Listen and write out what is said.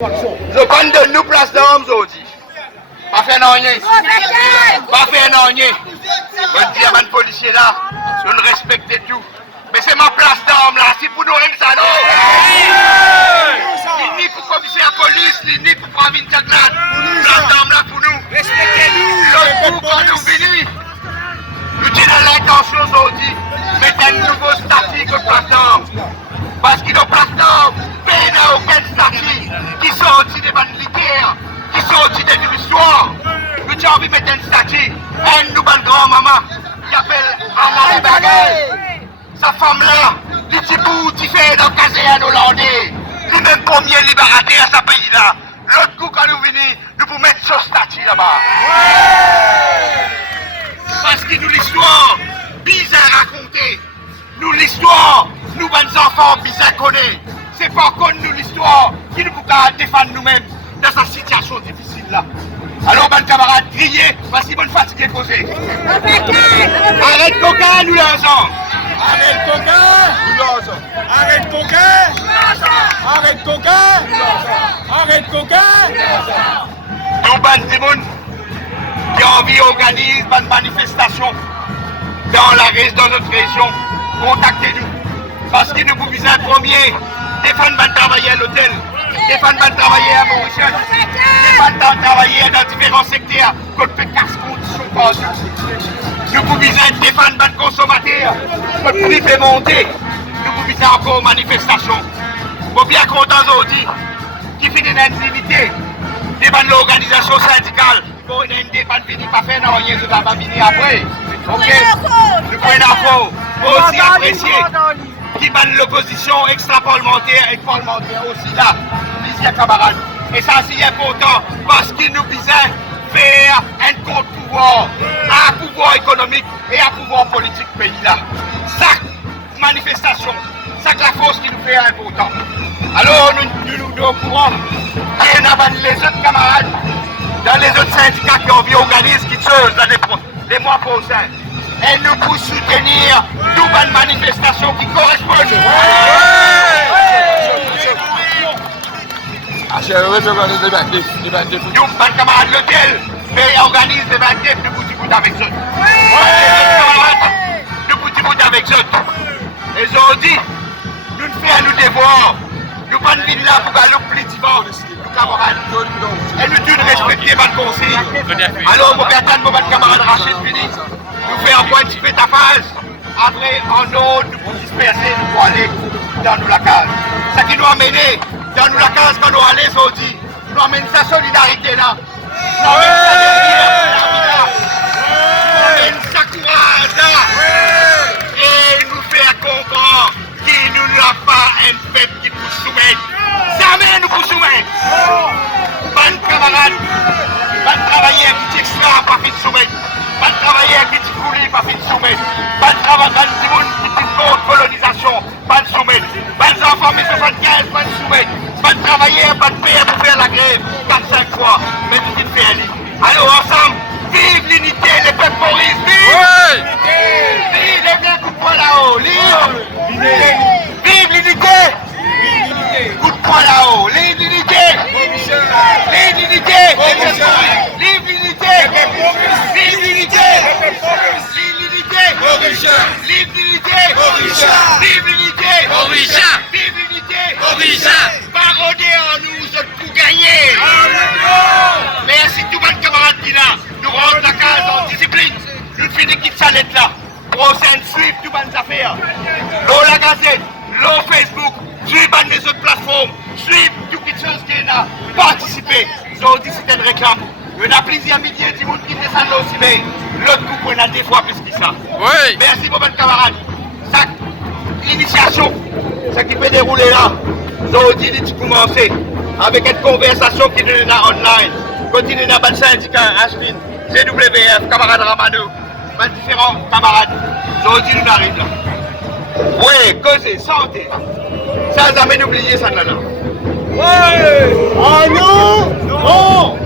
Je prends de nous place d'hommes aujourd'hui. Pas faire rien. Pas faire rien. Je dis à mon policier là, je ne respecte tout. Mais c'est ma place d'homme là, c'est pour nous ça non. Il n'y pour commissaire la police, il n'y pour prendre une chaglade. Place d'homme là pour nous. Respectez-nous. L'autre coup quand nous venons, nous tenons l'intention aujourd'hui, mettre un nouveau statut que place d'homme. Parce qu'il y a place d'homme, mais il n'y a aucun statut qui sortit des militaires, qui sortit de l'histoire. Nous avons envie de mettre un statut, un nouvel grand-maman qui appelle Anna Bagay. Sa femme-là, les petits bouts qui fait dans le caséen hollandais. Lui-même premier libérateur à ce pays-là. L'autre coup, quand nous venons, nous pouvons mettre ce statut là-bas. Parce que nous, l'histoire, bizarre à raconter. Nous, l'histoire, nous, les enfants, bizarre connaître. C'est pas encore nous, l'histoire, qui nous pouvons défendre nous-mêmes dans cette situation difficile-là. Alors, mes camarades, criez, parce qu'ils vont fatiguer causer. Arrête coca, nous l'ensemble. Arrête coca! Arrête coca! Arrête coca! Arrête coca! Nous, ban monde qui ont envie d'organiser une manifestation dans notre région, contactez-nous. Parce que nous vous visons un premier, défendre travailler à l'hôtel, défendre travailler à Mauritius, défendre travailler dans différents secteurs, qu'on fait casse-conditions pour nous vous visons défendre les consommateurs, notre prix fait monter. Nous vous visons encore aux manifestations. Nous sommes bien contents aujourd'hui qui finit l'intimité devant l'organisation syndicale. Pour une indépendance, pas faire rien, nous allons venir après. Ok? Nous prenons l'info. Nous aussi apprécier qui mène l'opposition extra-parlementaire et parlementaire aussi là, les camarades. Et ça c'est important parce qu'il nous visait faire un contre-pouvoir, un pouvoir économique et un pouvoir politique pays là. Chaque manifestation, chaque la force qui nous fait important. Alors nous au courant, il y a les autres camarades, dans les autres syndicats qui ont vu organiser quelque chose dans les mois prochains. Et nous pour soutenir toute une manifestation qui correspond. Nous, mes camarades l'hôtel, mais organise des banquets, nous pouvons avec eux. Nous pouvons avec eux. Et aujourd'hui, nous faisons nos devoirs. Nous ne venons pas là pour aller au plus divan, nos camarades. Et nous devons respecter votre conseil. Alors, mon camarade Rachid fini. Nous faisons encore un petit peu ta phase. Après, en autre, nous pouvons disperser, nous pouvons aller dans nous la case. Ce qui nous a mené dans nous la case quand nous allons aujourd'hui, nous amène sa solidarité là. Nous amène sa derrière là. Nous amène sa courage là. Et nous faire comprendre qu'il nous n'a pas un peuple qui peut soumettre. Jamais nous pouvons soumettre. Bonne camarade, bonne travailleur qui extra, pas fait de soumettre. Pas de travailleurs qui te foulent, pas de soumettre. Pas de travailleurs qui te contre colonisation, pas de soumettre. Pas d'enfants, mais 75, pas de soumettre. Pas de travailleurs, pas de payer pour faire la grève 4-5 fois, mais tu te fais aller. Alors ensemble, vive l'unité, les peuples Maurice, vive! Vive les deux coups de poing là-haut, vive l'unité! Coup de poing là-haut, vive l'unité! Vive l'unité! Vive l'unité! Vive l'unité! Vive l'unité! Vive l'unité! Vive l'unité! Vive l'unité! Parodez en nous, vous êtes pour gagner! Merci tout le monde camarade qui là. Nous rentrons la case en discipline. Nous finissons qui s'arrête là. Prochaine suivre toutes les affaires. L'eau la gazette, l'eau Facebook, suivre les autres plateformes, suivre toutes les choses qui est là. Participer. Aujourd'hui c'était une réclame. Il y a plaisir midi et du monde qui descend là aussi, mais l'autre coup, on a des fois plus que ça. Oui. Merci, mon bon camarade. Chaque initiation, ce qui peut dérouler là, aujourd'hui, il a commencé avec une conversation qui est là online. Continuez dans le syndicat, Ashlyn, CWF, camarade Ramano, les différents camarades. Aujourd'hui, nous arrivons là. Oui, causer, santé. Sans jamais oublier ça là. Ouais! Ah non! Non!